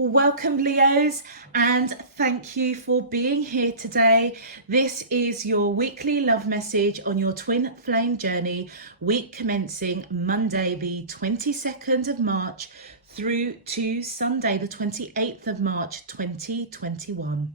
Welcome, Leos, and thank you for being here today. This is your weekly love message on your twin flame journey, week commencing Monday, the 22nd of March through to Sunday, the 28th of March, 2021.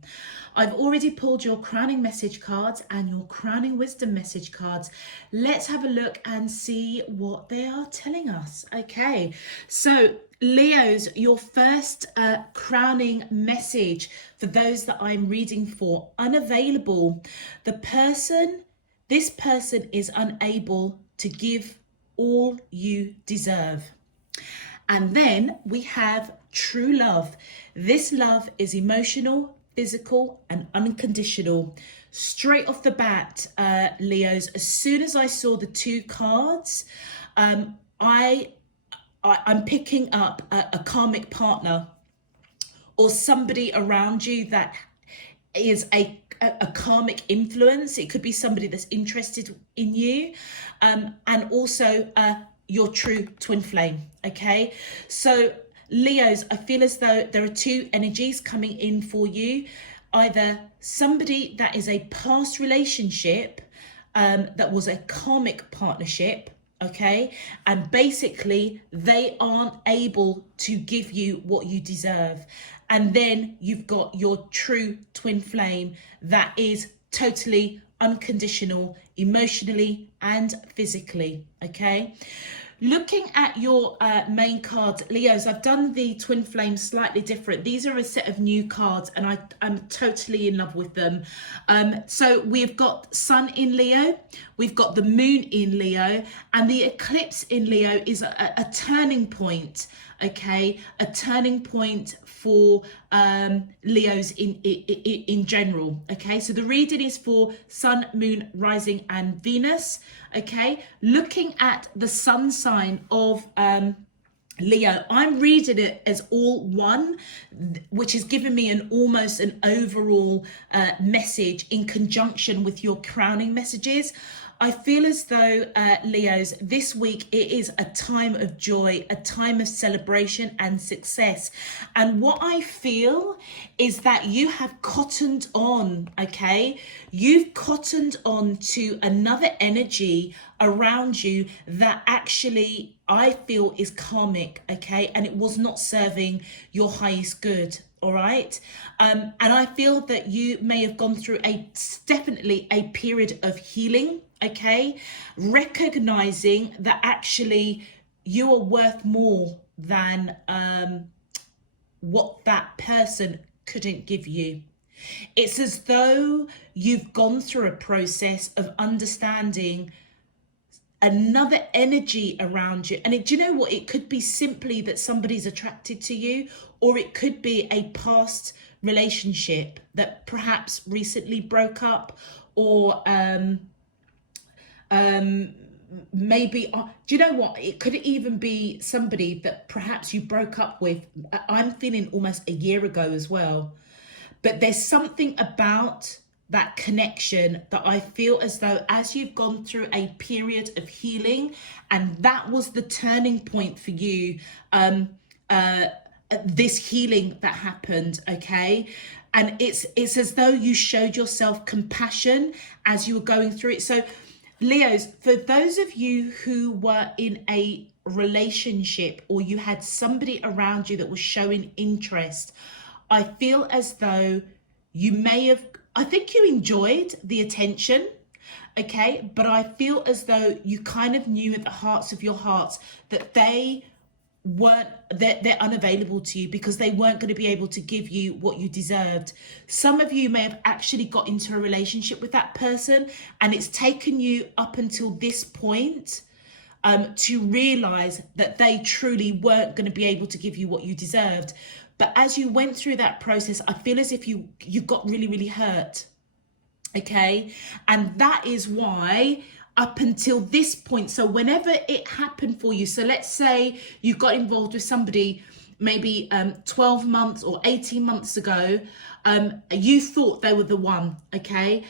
I've already pulled your crowning message cards and your crowning wisdom message cards. Let's have a look and see what they are telling us. Okay, so Leos, your first crowning message for those that I'm reading for, unavailable. This person is unable to give all you deserve. And then we have true love. This love is emotional, physical, and unconditional. Straight off the bat, Leos, as soon as I saw the two cards, I'm picking up a karmic partner or somebody around you that is a karmic influence. It could be somebody that's interested in you, and also your true twin flame. Okay, so Leos, I feel as though there are two energies coming in for you. Either somebody that is a past relationship that was a karmic partnership, okay, and basically they aren't able to give you what you deserve. And then you've got your true twin flame that is totally unconditional, emotionally and physically. Okay, looking at your main cards, Leos, I've done the twin flame slightly different. These are a set of new cards and I'm totally in love with them. So we've got Sun in Leo, we've got the Moon in Leo, and the eclipse in Leo is a turning point. Okay, a turning point for Leos in general. Okay, so the reading is for Sun, Moon, Rising, and Venus. Okay, looking at the sun sign of Leo, I'm reading it as all one, which is giving me almost an overall message in conjunction with your crowning messages. I feel as though, Leos, this week it is a time of joy, a time of celebration and success. And what I feel is that you have cottoned on, okay? You've cottoned on to another energy around you that actually I feel is karmic, okay? And it was not serving your highest good. All right. And I feel that you may have gone through definitely a period of healing. Okay, recognizing that actually you are worth more than what that person couldn't give you. It's as though you've gone through a process of understanding another energy around you. And do you know what? It could be simply that somebody's attracted to you, or it could be a past relationship that perhaps recently broke up, or maybe, do you know what? It could even be somebody that perhaps you broke up with. I'm feeling almost a year ago as well. But there's something about that connection that I feel as though as you've gone through a period of healing, and that was the turning point for you, this healing that happened, okay? And it's as though you showed yourself compassion as you were going through it. So Leos, for those of you who were in a relationship or you had somebody around you that was showing interest, I feel as though I think you enjoyed the attention, okay? But I feel as though you kind of knew at the hearts of your hearts that they're unavailable to you because they weren't going to be able to give you what you deserved. Some of you may have actually got into a relationship with that person, and it's taken you up until this point to realize that they truly weren't going to be able to give you what you deserved. But as you went through that process, I feel as if you got really, really hurt. Okay, and that is why up until this point, so whenever it happened for you, so let's say you got involved with somebody maybe 12 months or 18 months ago, you thought they were the one, okay?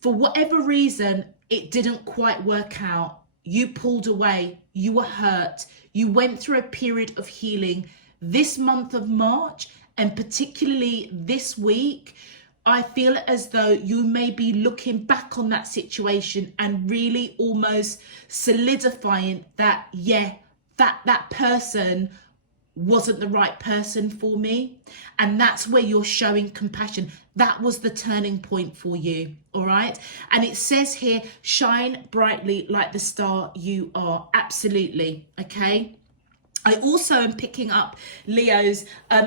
For whatever reason, it didn't quite work out. You pulled away, you were hurt, you went through a period of healing. This month of March And particularly this week, I feel as though you may be looking back on that situation and really almost solidifying that, yeah, that person wasn't the right person for me. And that's where you're showing compassion. That was the turning point for you. All right. And it says here, shine brightly like the star you are. Absolutely. Okay. I also am picking up, Leos,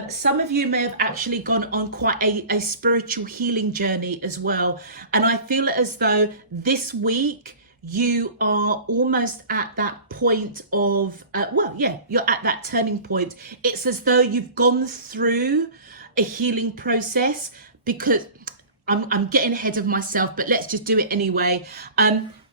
some of you may have actually gone on quite a spiritual healing journey as well. And I feel as though this week you are almost at that point of, you're at that turning point. It's as though you've gone through a healing process, because I'm getting ahead of myself, but let's just do it anyway.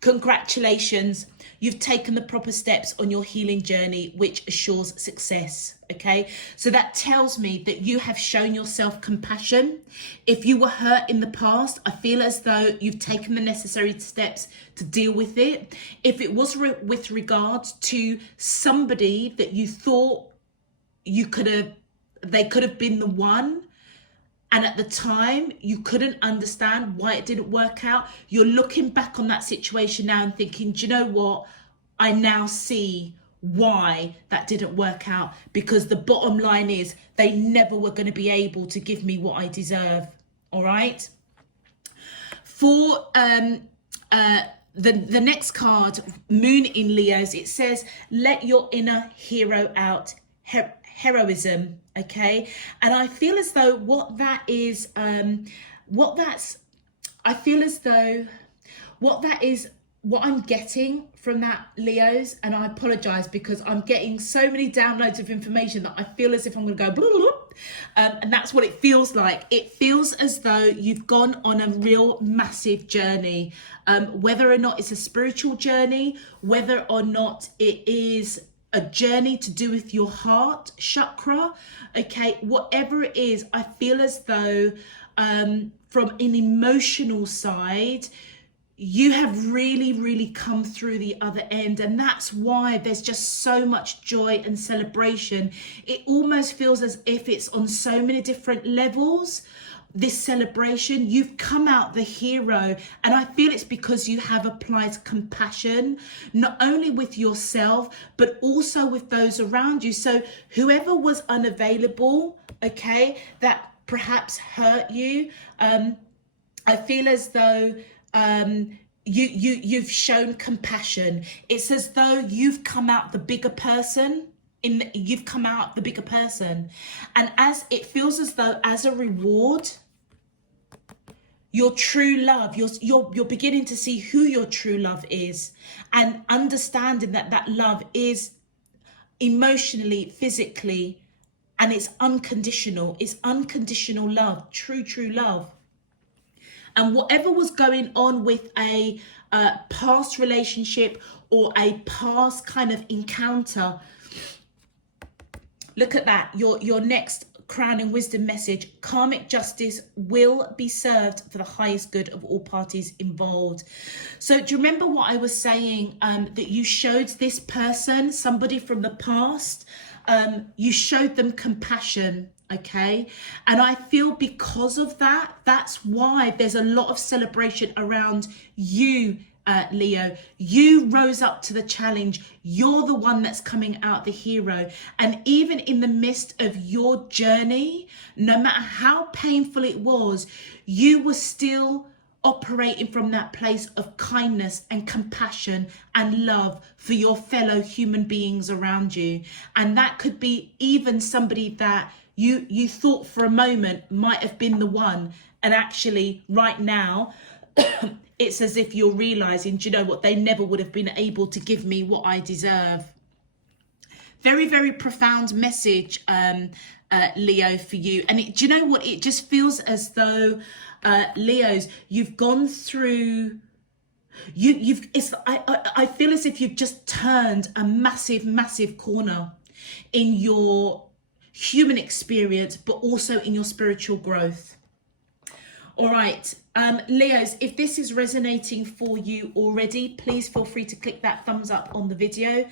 Congratulations. You've taken the proper steps on your healing journey, which assures success. Okay, so that tells me that you have shown yourself compassion. If you were hurt in the past, I feel as though you've taken the necessary steps to deal with it. If it was with regards to somebody that you thought they could have been the one, and at the time you couldn't understand why it didn't work out, you're looking back on that situation now and thinking, do you know what? I now see why that didn't work out, because the bottom line is they never were going to be able to give me what I deserve. All right. For the next card, Moon in Leos, it says, let your inner hero out. Heroism. Okay. And I feel as though what I'm getting from that, Leos, and I apologize because I'm getting so many downloads of information that I feel as if I'm going to go blah, blah, blah. And that's what it feels like. It feels as though you've gone on a real massive journey, whether or not it's a spiritual journey, whether or not it is a journey to do with your heart chakra. Okay, whatever it is, I feel as though from an emotional side, you have really come through the other end. And that's why there's just so much joy and celebration. It almost feels as if it's on so many different levels. This celebration, you've come out the hero, and I feel it's because you have applied compassion, not only with yourself, but also with those around you. So whoever was unavailable, okay, that perhaps hurt you, I feel as though you've shown compassion. It's as though you've come out the bigger person. You've come out the bigger person, and as it feels as though as a reward, your true love, you're beginning to see who your true love is, and understanding that love is emotionally, physically, and it's unconditional. It's unconditional love, true love. And whatever was going on with a past relationship or a past kind of encounter, look at that. Your next crown and wisdom message, karmic justice will be served for the highest good of all parties involved. So do you remember what I was saying, that you showed this person, somebody from the past, you showed them compassion, okay? And I feel because of that, that's why there's a lot of celebration around you, Leo. You rose up to the challenge. You're the one that's coming out the hero. And even in the midst of your journey, no matter how painful it was, you were still operating from that place of kindness and compassion and love for your fellow human beings around you. And that could be even somebody that you thought for a moment might have been the one, and actually right now it's as if you're realizing, do you know what, they never would have been able to give me what I deserve. Very profound message, Leo, for you. And do you know what, it just feels as though Leos, you've gone through, I feel as if you've just turned a massive corner in your human experience, but also in your spiritual growth. All right, Leos, if this is resonating for you already, please feel free to click that thumbs up on the video.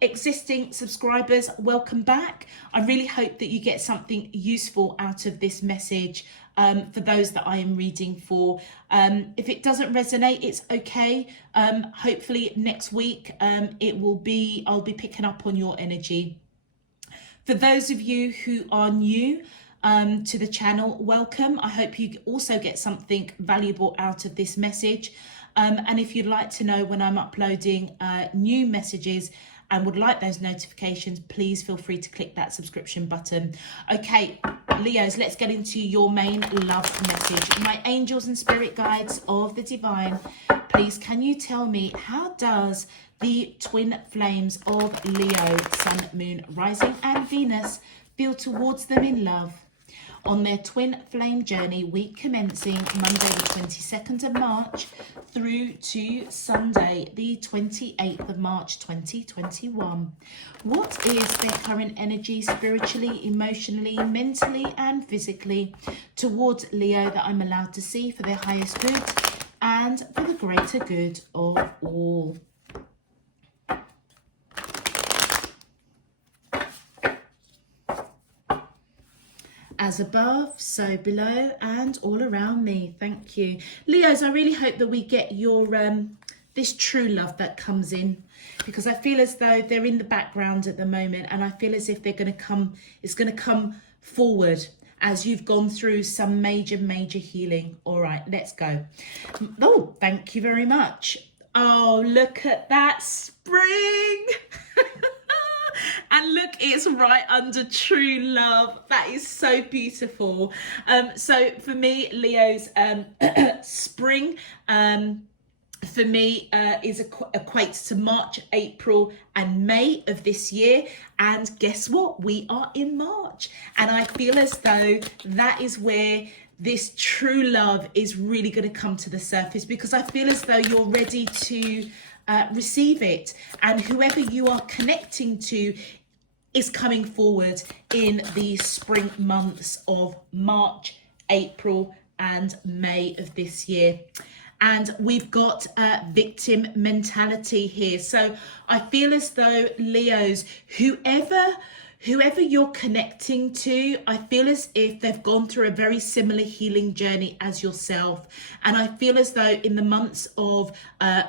existing subscribers, welcome back. I really hope that you get something useful out of this message for those that I am reading for. If it doesn't resonate, it's okay. Hopefully next week I'll be picking up on your energy. For those of you who are new to the channel, welcome. I hope you also get something valuable out of this message. And if you'd like to know when I'm uploading new messages and would like those notifications, please feel free to click that subscription button. Okay, Leos, let's get into your main love message. My angels and spirit guides of the divine, please can you tell me, how does the twin flames of Leo, Sun, Moon, Rising and Venus feel towards them in love? On their twin flame journey, week commencing Monday the 22nd of March through to Sunday the 28th of March 2021. What is their current energy spiritually, emotionally, mentally and physically towards Leo that I'm allowed to see for their highest good and for the greater good of all? As above, so below, and all around me. Thank you. Leos, I really hope that we get your this true love that comes in, because I feel as though they're in the background at the moment, and I feel as if they're going to come, it's going to come forward as you've gone through some major healing. All right, let's go. Oh, thank you very much. Oh, look at that spring. And look, it's right under true love. That is so beautiful. So for me, Leo's spring for me equates to March, April and May of this year. And guess what? We are in March. And I feel as though that is where this true love is really going to come to the surface, because I feel as though you're ready to receive it, and whoever you are connecting to is coming forward in the spring months of March, April and May of this year. And we've got victim mentality here. So I feel as though, Leos, whoever you're connecting to, I feel as if they've gone through a very similar healing journey as yourself. And I feel as though in the months of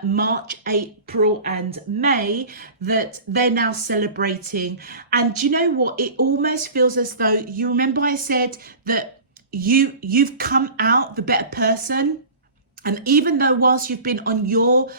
March, April and May, that they're now celebrating. And do you know what? It almost feels as though, you remember I said that you've come out the better person. And even though whilst you've been on your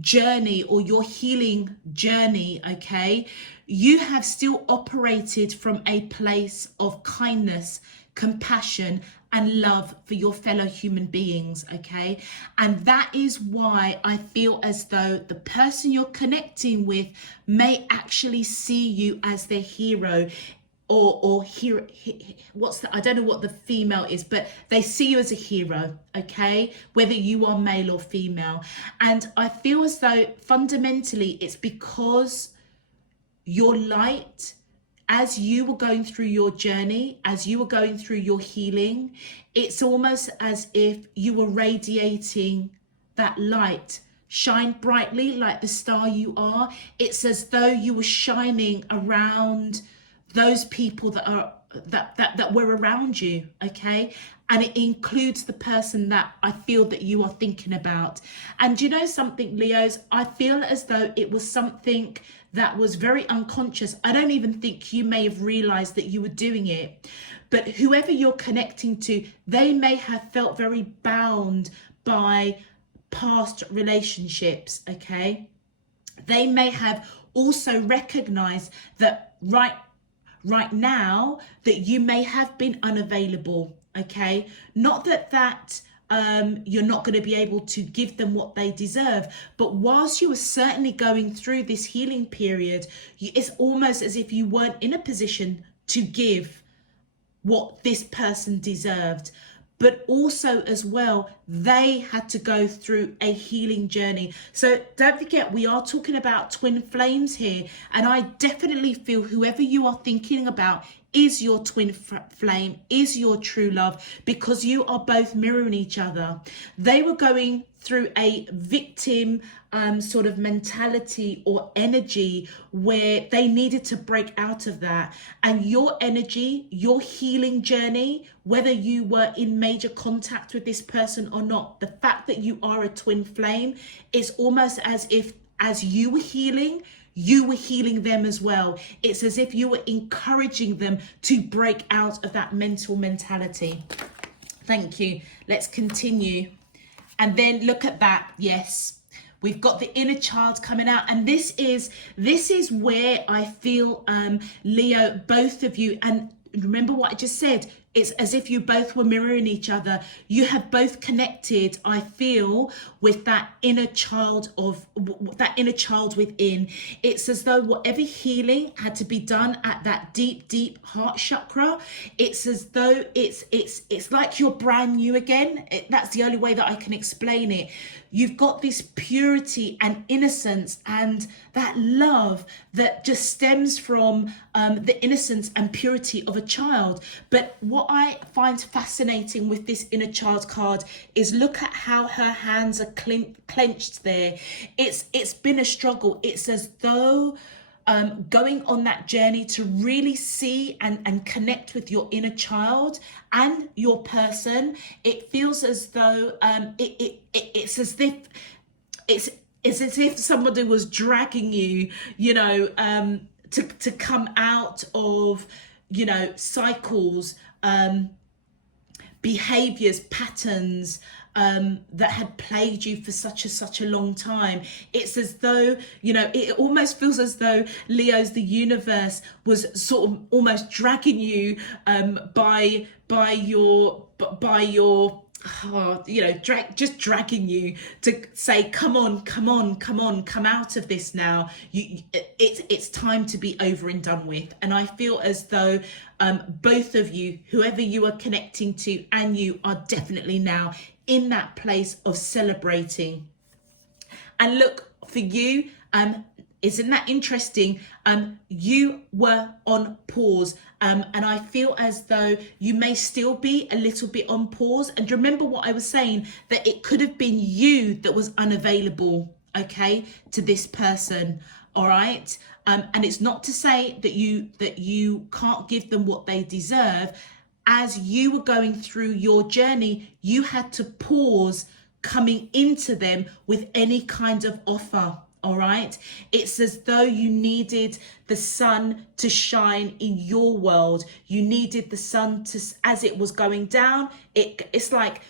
journey or your healing journey, okay, you have still operated from a place of kindness, compassion and love for your fellow human beings, okay? And that is why I feel as though the person you're connecting with may actually see you as their hero, or hero, I don't know what the female is, but they see you as a hero, okay? Whether you are male or female. And I feel as though fundamentally it's because your light, as you were going through your journey, as you were going through your healing, it's almost as if you were radiating that light. Shine brightly like the star you are. It's as though you were shining around those people that were around you, okay? And it includes the person that I feel that you are thinking about. And you know something, Leos? I feel as though it was something that was very unconscious. I don't even think you may have realized that you were doing it. But whoever you're connecting to, they may have felt very bound by past relationships, okay? They may have also recognized that right now that you may have been unavailable, okay? Not that you're not going to be able to give them what they deserve, but whilst you were certainly going through this healing period, it's almost as if you weren't in a position to give what this person deserved. But also as well, they had to go through a healing journey. So don't forget, we are talking about twin flames here. And I definitely feel whoever you are thinking about is your twin flame, is your true love, because you are both mirroring each other. They were going through a victim sort of mentality or energy where they needed to break out of that. And your energy, your healing journey, whether you were in major contact with this person or not, the fact that you are a twin flame is almost as if as you were healing them as well. It's as if you were encouraging them to break out of that mental mentality. Thank you. Let's continue. And then look at that. Yes, we've got the inner child coming out. And this is where I feel, Leo, both of you, and remember what I just said, it's as if you both were mirroring each other. You have both connected, I feel, with that inner child within. It's as though whatever healing had to be done at that deep heart chakra, it's as though it's like you're brand new again. That's the only way that I can explain it. You've got this purity and innocence and that love that just stems from the innocence and purity of a child. But what I find fascinating with this inner child card is look at how her hands are clenched there. It's been a struggle. It's as though going on that journey to really see and connect with your inner child and your person. It feels as though it's as if somebody was dragging you, to come out of, cycles, behaviors, patterns that had plagued you for such a long time. It's as though, it almost feels as though, Leo's, the universe was sort of almost dragging you by your just dragging you to say, come out of this now. It's time to be over and done with. And I feel as though both of you, whoever you are connecting to, and you are definitely now in that place of celebrating. And look, for you, isn't that interesting? You were on pause. And I feel as though you may still be a little bit on pause. And remember what I was saying, that it could have been you that was unavailable, okay, to this person. All right. And it's not to say that you can't give them what they deserve. As you were going through your journey, you had to pause coming into them with any kind of offer. All right. It's as though you needed the sun to shine in your world. You needed the sun to, as it was going down. It's like,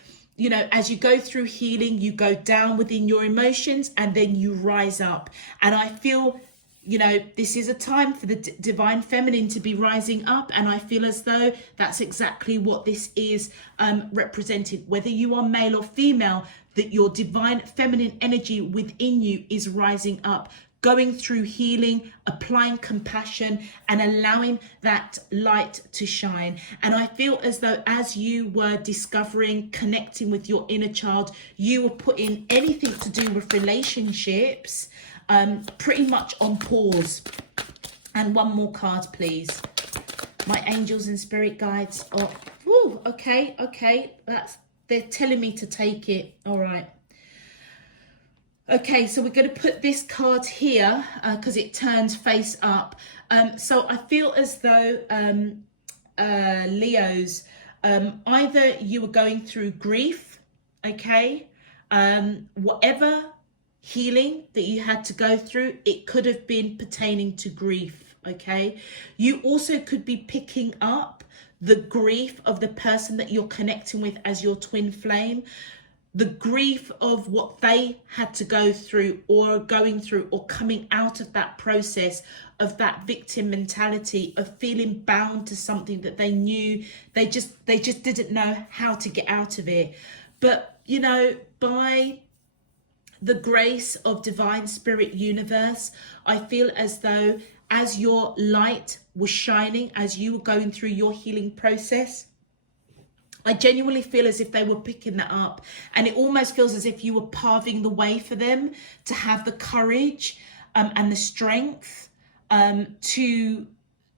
as you go through healing, you go down within your emotions and then you rise up. And I feel, this is a time for the divine feminine to be rising up. And I feel as though that's exactly what this is represented. Whether you are male or female, that your divine feminine energy within you is rising up, going through healing, applying compassion, and allowing that light to shine. And I feel as though as you were discovering, connecting with your inner child, you were putting anything to do with relationships pretty much on pause. And one more card, please. My angels and spirit guides. Okay. They're telling me to take it. All right. Okay, so we're going to put this card here because it turns face up. So I feel as though, Leos, either you were going through grief, okay? Whatever healing that you had to go through, it could have been pertaining to grief, okay? You also could be picking up the grief of the person that you're connecting with as your twin flame, the grief of what they had to go through or going through or coming out of that process of that victim mentality of feeling bound to something that they knew they just didn't know how to get out of it. But, by the grace of divine spirit universe, I feel as though as your light was shining, as you were going through your healing process, I genuinely feel as if they were picking that up, and it almost feels as if you were paving the way for them to have the courage and the strength to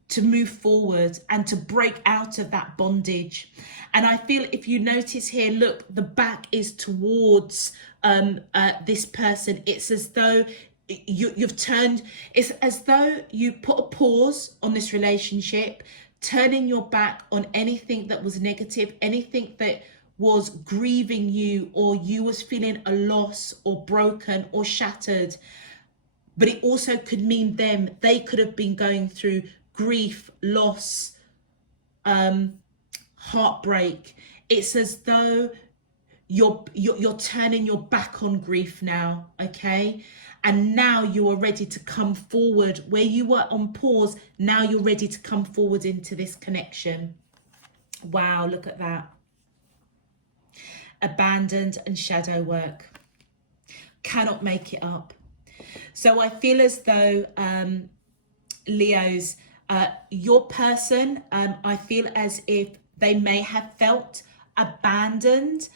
to move forward and to break out of that bondage. And I feel, if you notice here, look, the back is towards this person. It's as though you've turned, it's as though you put a pause on this relationship, turning your back on anything that was negative, anything that was grieving you, or you was feeling a loss or broken or shattered. But it also could mean they could have been going through grief, loss, heartbreak. It's as though you're turning your back on grief now, okay? And now you are ready to come forward. Where you were on pause, now you're ready to come forward into this connection. Wow, look at that. Abandoned and shadow work. Cannot make it up. So I feel as though, Leos, your person, I feel as if they may have felt abandoned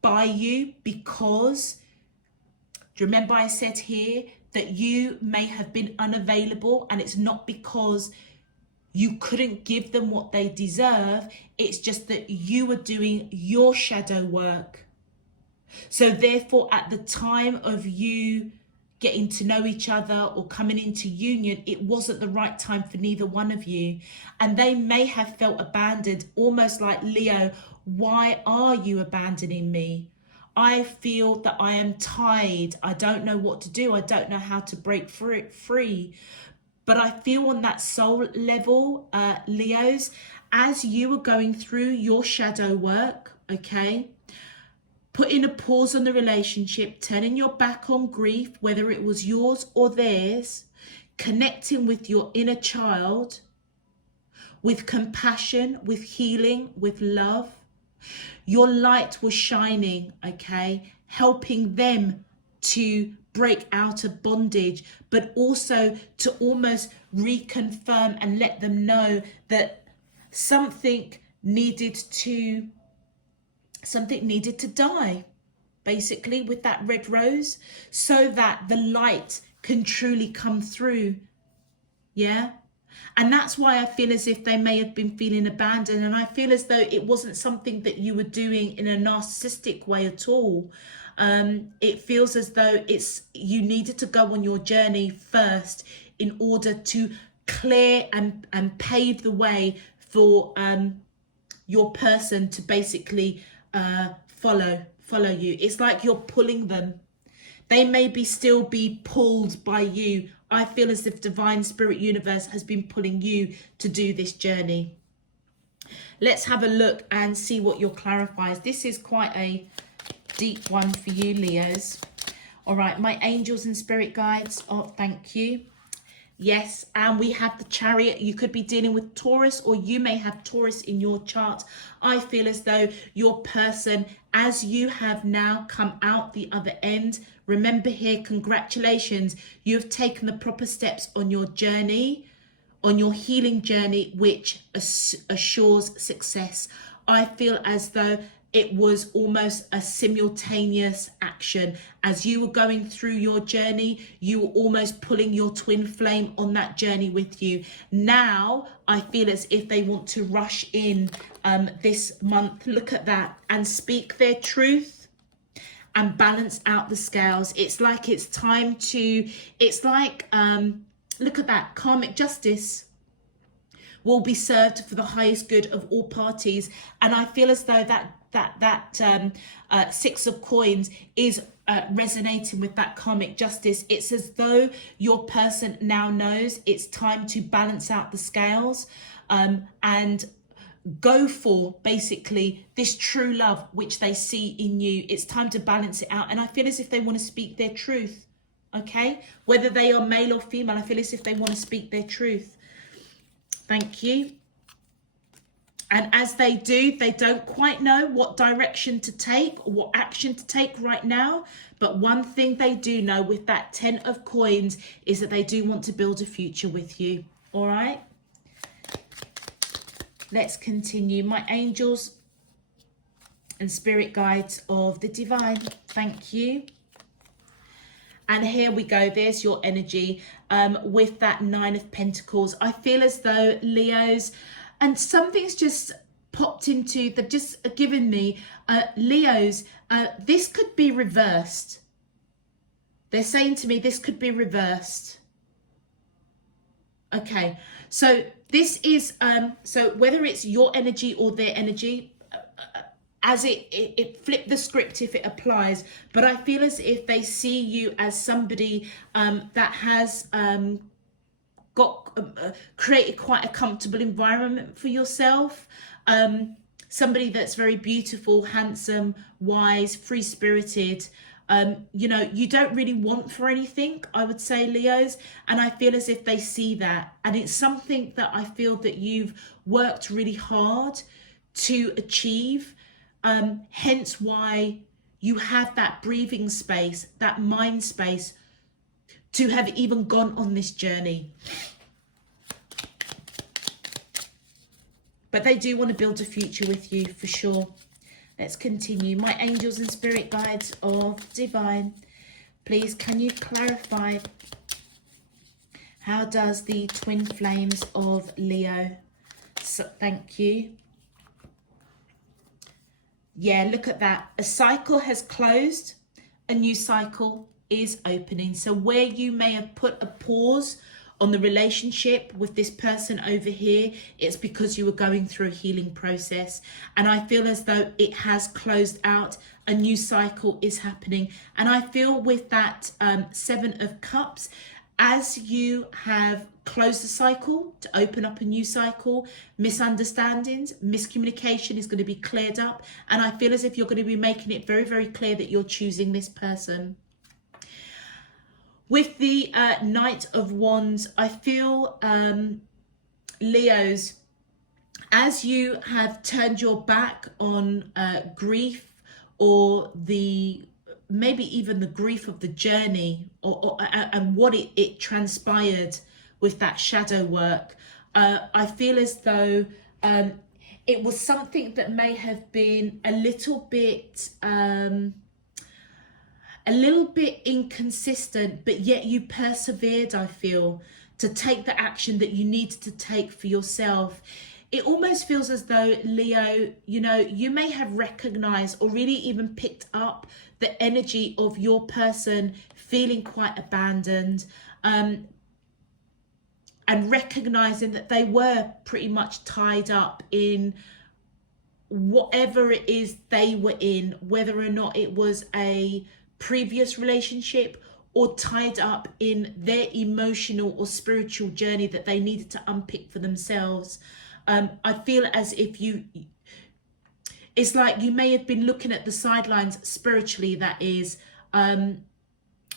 by you, because, do you remember I said here that you may have been unavailable, and it's not because you couldn't give them what they deserve. It's just that you were doing your shadow work. So therefore, at the time of you getting to know each other or coming into union, it wasn't the right time for neither one of you. And they may have felt abandoned, almost like, Leo, why are you abandoning me? I feel that I am tied. I don't know what to do. I don't know how to break free. But I feel on that soul level, Leos, as you were going through your shadow work, okay, putting a pause on the relationship, turning your back on grief, whether it was yours or theirs, connecting with your inner child, with compassion, with healing, with love, your light was shining, okay, helping them to break out of bondage, but also to almost reconfirm and let them know that something needed to die, basically, with that red rose, so that the light can truly come through. Yeah. And that's why I feel as if they may have been feeling abandoned. And I feel as though it wasn't something that you were doing in a narcissistic way at all. It feels as though you needed to go on your journey first in order to clear and pave the way for your person to basically follow you. It's like you're pulling them. They may still be pulled by you. I feel as if Divine Spirit Universe has been pulling you to do this journey. Let's have a look and see what your clarifies. This is quite a deep one for you, Leos. All right, my angels and spirit guides. Oh, thank you. Yes, and we have the Chariot. You could be dealing with Taurus, or you may have Taurus in your chart. I feel as though your person, as you have now come out the other end, remember here, congratulations, you've taken the proper steps on your journey, on your healing journey, which assures success. I feel as though it was almost a simultaneous action. As you were going through your journey, you were almost pulling your twin flame on that journey with you. Now, I feel as if they want to rush in this month, look at that, and speak their truth and balance out the scales. It's like it's time to, it's like, look at that, karmic justice will be served for the highest good of all parties. And I feel as though that Six of Coins is resonating with that karmic justice. It's as though your person now knows it's time to balance out the scales and go for basically this true love which they see in you. It's time to balance it out. And I feel as if they want to speak their truth, okay? Whether they are male or female, I feel as if they want to speak their truth. Thank you. And as they do, they don't quite know what direction to take or what action to take right now. But one thing they do know with that 10 of Coins is that they do want to build a future with you. All right. Let's continue. My angels and spirit guides of the divine. Thank you. And here we go, there's your energy with that Nine of Pentacles. I feel as though Leos, and something's just popped into, they've just given me, Leos, this could be reversed. They're saying to me, this could be reversed. Okay, so this is, so whether it's your energy or their energy, as it flipped the script if it applies, but I feel as if they see you as somebody that has created quite a comfortable environment for yourself. Somebody that's very beautiful, handsome, wise, free-spirited. You know, you don't really want for anything, I would say, Leos, and I feel as if they see that, and it's something that I feel that you've worked really hard to achieve, hence why you have that breathing space, that mind space to have even gone on this journey. But they do want to build a future with you for sure. Let's continue. My angels and spirit guides of divine, please can you clarify, how does the twin flames of Leo, so, thank you. Yeah, look at that. A cycle has closed, a new cycle is opening. So where you may have put a pause on the relationship with this person over here, it's because you were going through a healing process. And I feel as though it has closed out. A new cycle is happening. And I feel with that Seven of Cups, as you have closed the cycle to open up a new cycle, misunderstandings, miscommunication is going to be cleared up. And I feel as if you're going to be making it very, very clear that you're choosing this person. With the Knight of Wands, I feel, Leos, as you have turned your back on grief, or maybe even the grief of the journey, and what it transpired with that shadow work, I feel as though it was something that may have been a little bit inconsistent, but yet you persevered, I feel, to take the action that you needed to take for yourself. It almost feels as though, Leo, you know, you may have recognized or really even picked up the energy of your person feeling quite abandoned, and recognizing that they were pretty much tied up in whatever it is they were in, whether or not it was a previous relationship or tied up in their emotional or spiritual journey that they needed to unpick for themselves. I feel as if it's like you may have been looking at the sidelines spiritually, that is,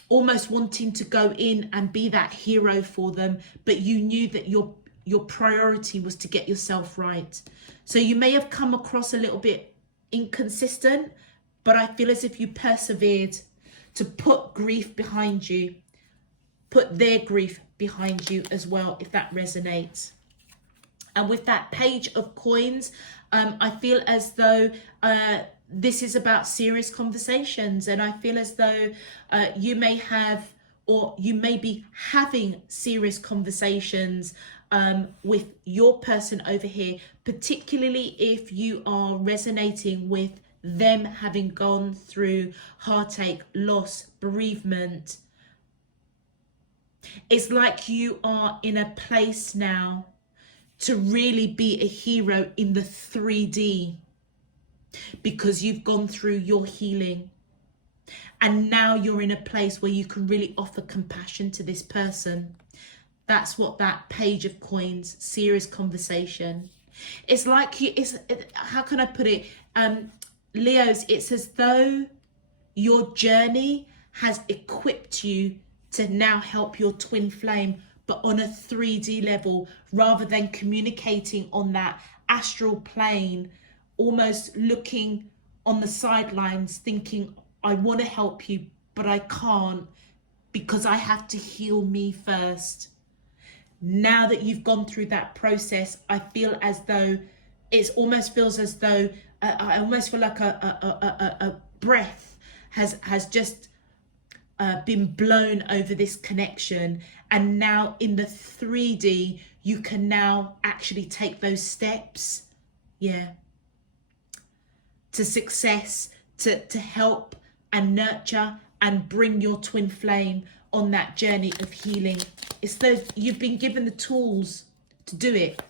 almost wanting to go in and be that hero for them, but you knew that your priority was to get yourself right. So you may have come across a little bit inconsistent, but I feel as if you persevered to put grief behind you, put their grief behind you as well, if that resonates. And with that Page of Coins, I feel as though this is about serious conversations, and I feel as though you may have, or you may be having serious conversations with your person over here, particularly if you are resonating with them having gone through heartache, loss, bereavement. It's like you are in a place now to really be a hero in the 3D, because you've gone through your healing, and now you're in a place where you can really offer compassion to this person. That's what that Page of Coins, serious conversation. It's like how can I put it, Leos, it's as though your journey has equipped you to now help your twin flame, but on a 3D level, rather than communicating on that astral plane, almost looking on the sidelines thinking, I want to help you, but I can't because I have to heal me first. Now that you've gone through that process, I feel as though it almost feels as though I almost feel like a breath has just been blown over this connection, and now in the 3D you can now actually take those steps, yeah, to success, to help and nurture and bring your twin flame on that journey of healing. It's those, you've been given the tools to do it.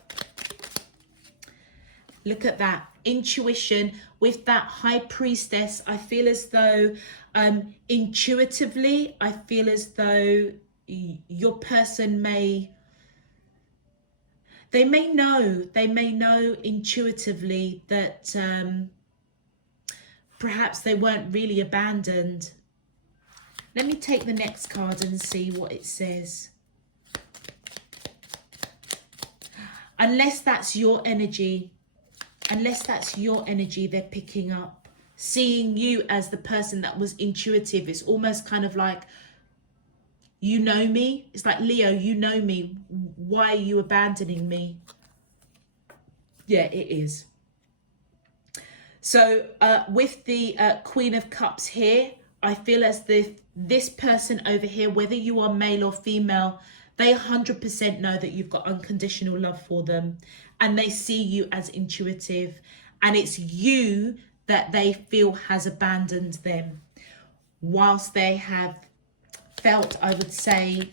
Look at that intuition with that High Priestess. I feel as though intuitively, I feel as though your person may know intuitively that perhaps they weren't really abandoned. Let me take the next card and see what it says. Unless that's your energy, they're picking up. Seeing you as the person that was intuitive. It's almost kind of like, you know me. It's like, Leo, you know me. Why are you abandoning me? Yeah, it is. So with the Queen of Cups here, I feel as if this person over here, whether you are male or female, they 100% know that you've got unconditional love for them, and they see you as intuitive, and it's you that they feel has abandoned them, whilst they have felt, I would say,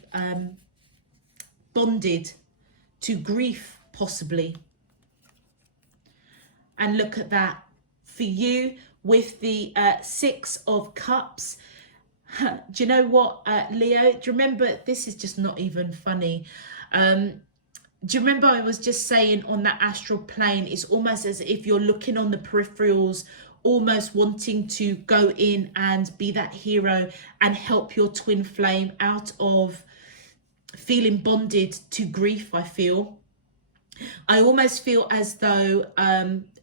bonded to grief, possibly. And look at that. For you, with the 6 of Cups, do you know what, Leo? Do you remember, this is just not even funny. Do you remember I was just saying on that astral plane, it's almost as if you're looking on the peripherals, almost wanting to go in and be that hero and help your twin flame out of feeling bonded to grief. I almost feel as though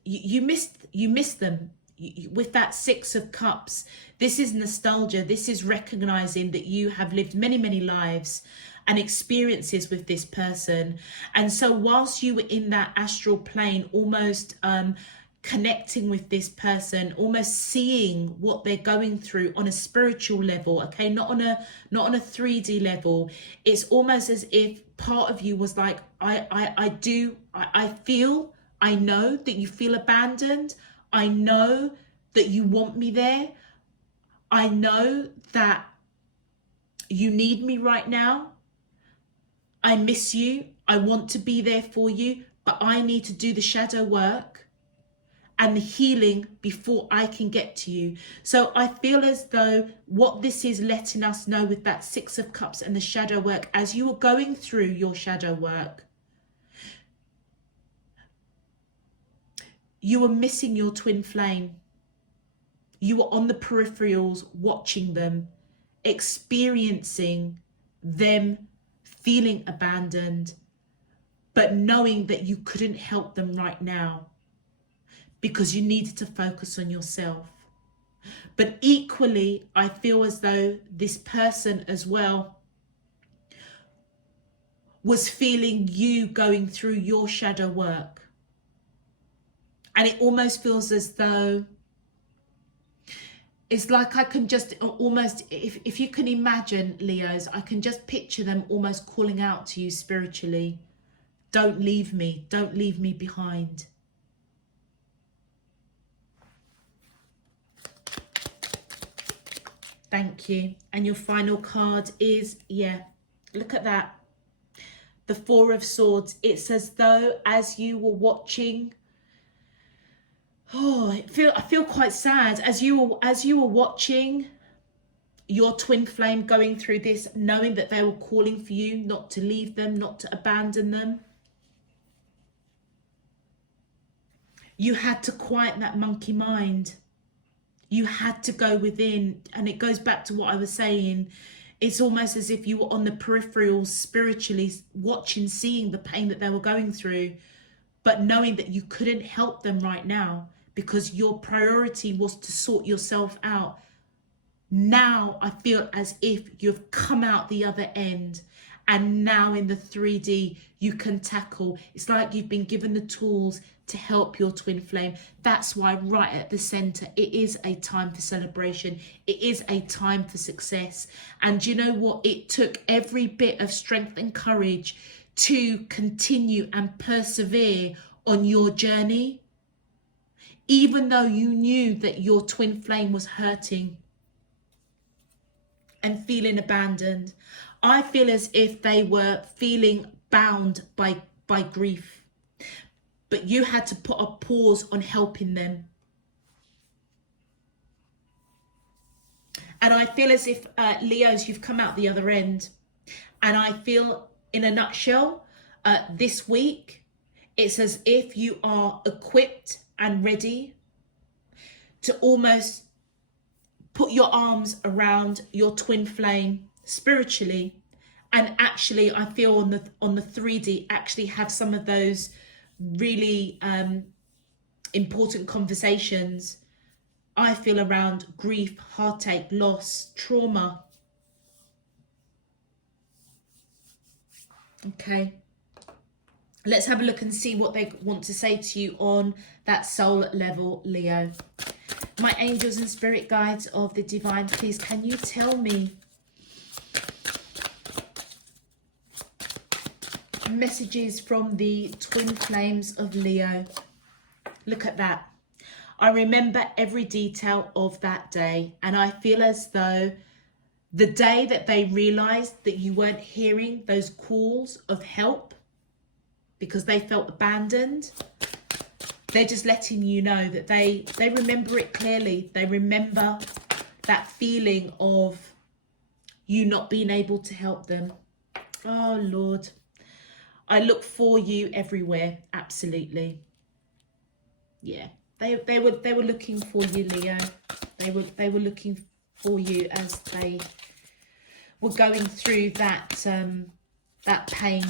you missed them. With that 6 of Cups, this is nostalgia. This is recognizing that you have lived many, many lives and experiences with this person. And so whilst you were in that astral plane, almost connecting with this person, almost seeing what they're going through on a spiritual level, okay, not on a 3D level, it's almost as if part of you was like, I know that you feel abandoned. I know that you want me there. I know that you need me right now. I miss you. I want to be there for you, but I need to do the shadow work and the healing before I can get to you. So I feel as though what this is letting us know with that 6 of Cups and the shadow work, as you are going through your shadow work, you were missing your twin flame. You were on the peripherals, watching them, experiencing them feeling abandoned, but knowing that you couldn't help them right now because you needed to focus on yourself. But equally, I feel as though this person as well was feeling you going through your shadow work. And it almost feels as though it's like I can just almost, if you can imagine, Leos, I can just picture them almost calling out to you spiritually. Don't leave me. Don't leave me behind. Thank you. And your final card is, yeah, look at that. The 4 of Swords. It's as though as you were watching, I feel quite sad. As you were watching your twin flame going through this, knowing that they were calling for you not to leave them, not to abandon them, you had to quiet that monkey mind. You had to go within, and it goes back to what I was saying. It's almost as if you were on the peripherals spiritually, watching, seeing the pain that they were going through, but knowing that you couldn't help them right now because your priority was to sort yourself out. Now I feel as if you've come out the other end, and now in the 3D you can tackle. It's like you've been given the tools to help your twin flame. That's why right at the center, it is a time for celebration. It is a time for success. And you know what? It took every bit of strength and courage to continue and persevere on your journey, even though you knew that your twin flame was hurting and feeling abandoned. I feel as if they were feeling bound by grief, but you had to put a pause on helping them. And I feel as if, Leos, you've come out the other end. And I feel, in a nutshell, this week, it's as if you are equipped and ready to almost put your arms around your twin flame spiritually. And actually, I feel on the 3D, actually have some of those really important conversations, I feel, around grief, heartache, loss, trauma. Okay, let's have a look and see what they want to say to you on that soul level, Leo. My angels and spirit guides of the divine, please, can you tell me messages from the twin flames of Leo? Look at that. I remember every detail of that day, and I feel as though the day that they realized that you weren't hearing those calls of help because they felt abandoned, they're just letting you know that they remember it clearly. They remember that feeling of you not being able to help them. Oh Lord, I look for you everywhere. Absolutely. Yeah, they were looking for you, Leo. They were looking for you as they were going through that that pain,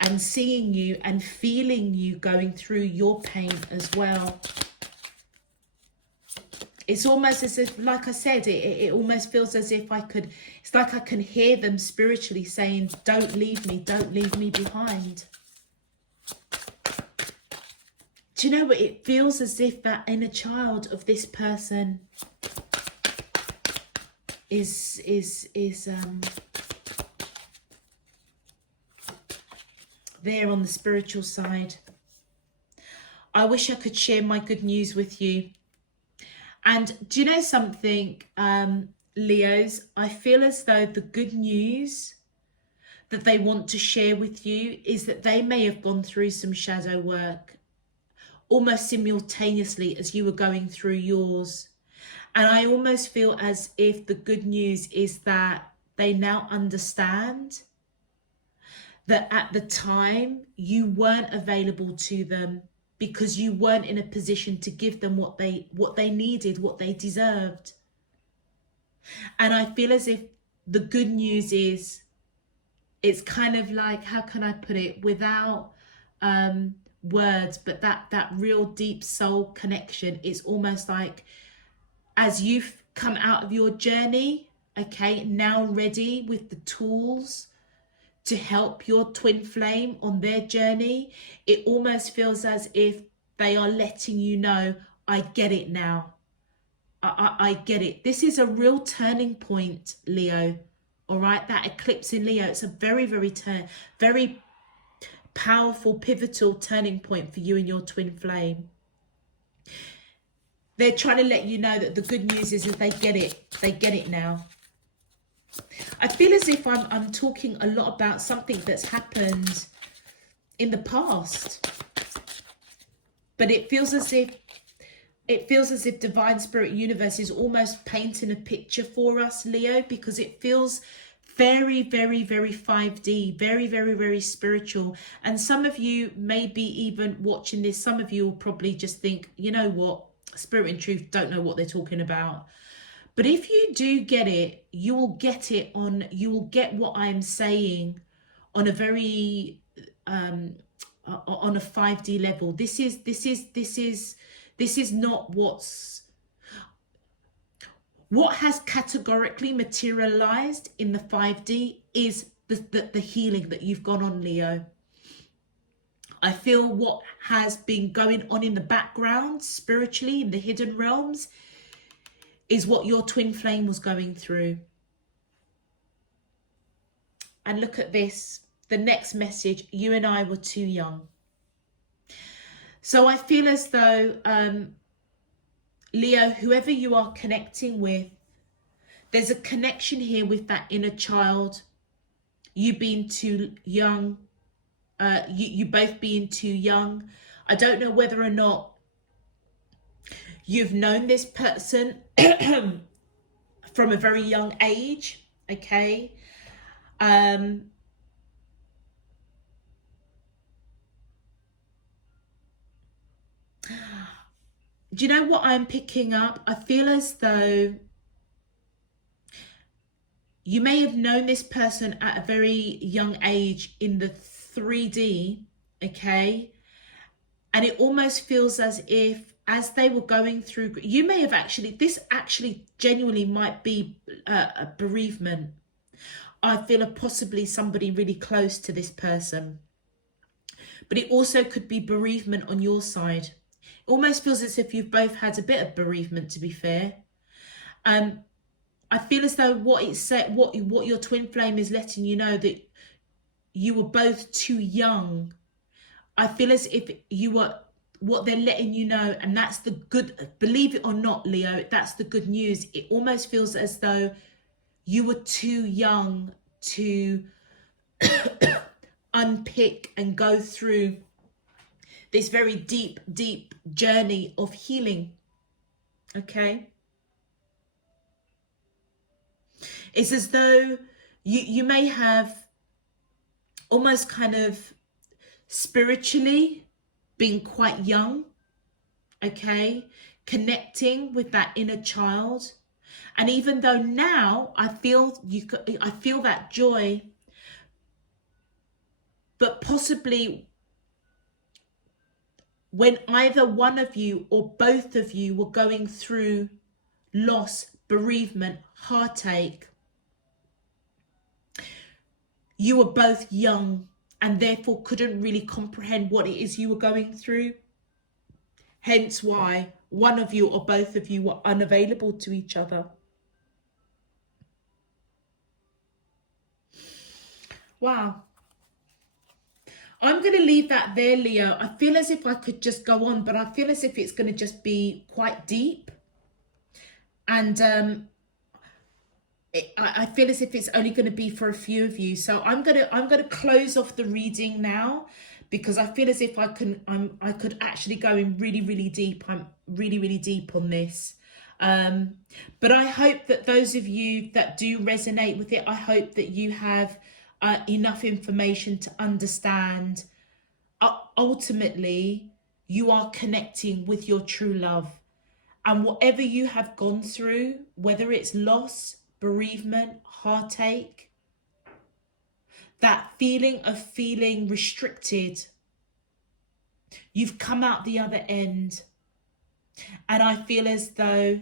and seeing you and feeling you going through your pain as well. It's almost as if, like I said, it almost feels as if it's like I can hear them spiritually saying, don't leave me behind. Do you know what? It feels as if that inner child of this person is there on the spiritual side. I wish I could share my good news with you. And do you know something, Leos? I feel as though the good news that they want to share with you is that they may have gone through some shadow work almost simultaneously as you were going through yours. And I almost feel as if the good news is that they now understand that at the time you weren't available to them because you weren't in a position to give them what they needed, what they deserved. And I feel as if the good news is, it's kind of like, how can I put it without words, but that real deep soul connection. It's almost like, as you've come out of your journey, okay, now ready with the tools to help your twin flame on their journey, it almost feels as if they are letting you know, I get it now. I get it. This is a real turning point, Leo. All right, that eclipse in Leo, it's a very, very powerful, pivotal turning point for you and your twin flame. They're trying to let you know that the good news is that they get it. They get it now. I feel as if I'm talking a lot about something that's happened in the past, but it feels as if Divine Spirit Universe is almost painting a picture for us, Leo, because it feels very, very, very 5D, very, very, very spiritual. And some of you may be even watching this. Some of you will probably just think, you know what, Spirit and Truth don't know what they're talking about. But if you do get it, you will get what I'm saying on a very on a 5D level. This is not what has categorically materialized in the 5D is the healing that you've gone on, Leo. I feel what has been going on in the background, spiritually, in the hidden realms, is what your twin flame was going through. And look at this, the next message, you and I were too young. So I feel as though, Leo, whoever you are connecting with, there's a connection here with that inner child. You being too young, you both being too young. I don't know whether or not you've known this person from a very young age, okay? Do you know what I'm picking up? I feel as though you may have known this person at a very young age in the 3D, okay? And it almost feels as if, as they were going through, you may have actually, this actually genuinely might be a bereavement. I feel possibly somebody really close to this person. But it also could be bereavement on your side. It almost feels as if you've both had a bit of bereavement, to be fair. I feel as though what your twin flame is letting you know, that you were both too young. I feel as if you were, what they're letting you know, and that's the good, believe it or not, Leo, that's the good news. It almost feels as though you were too young to unpick and go through this very deep, deep journey of healing, okay? It's as though you may have almost kind of spiritually been quite young, okay? Connecting with that inner child. And even though now I feel that joy, but possibly when either one of you or both of you were going through loss, bereavement, heartache, you were both young and therefore couldn't really comprehend what it is you were going through. Hence why one of you or both of you were unavailable to each other. Wow. I'm going to leave that there, Leo. I feel as if I could just go on, but I feel as if it's going to just be quite deep. And I feel as if it's only going to be for a few of you. So I'm going to close off the reading now, because I feel as if I could actually go in really, really deep. I'm really, really deep on this. But I hope that those of you that do resonate with it, I hope that you have enough information to understand. Ultimately, you are connecting with your true love. And whatever you have gone through, whether it's loss, bereavement, heartache, that feeling of feeling restricted, you've come out the other end. And I feel as though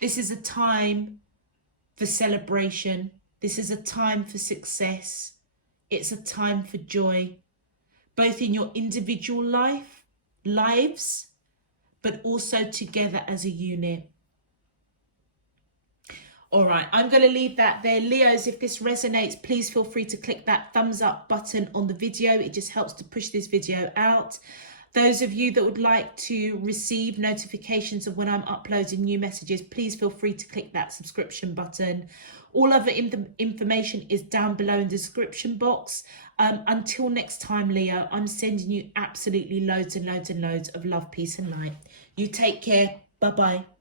this is a time for celebration. This is a time for success. It's a time for joy, both in your individual lives, but also together as a unit. All right, I'm going to leave that there. Leos, if this resonates, please feel free to click that thumbs up button on the video. It just helps to push this video out. Those of you that would like to receive notifications of when I'm uploading new messages, please feel free to click that subscription button. All other information is down below in the description box. Until next time, Leo, I'm sending you absolutely loads and loads and loads of love, peace and light. You take care. Bye-bye.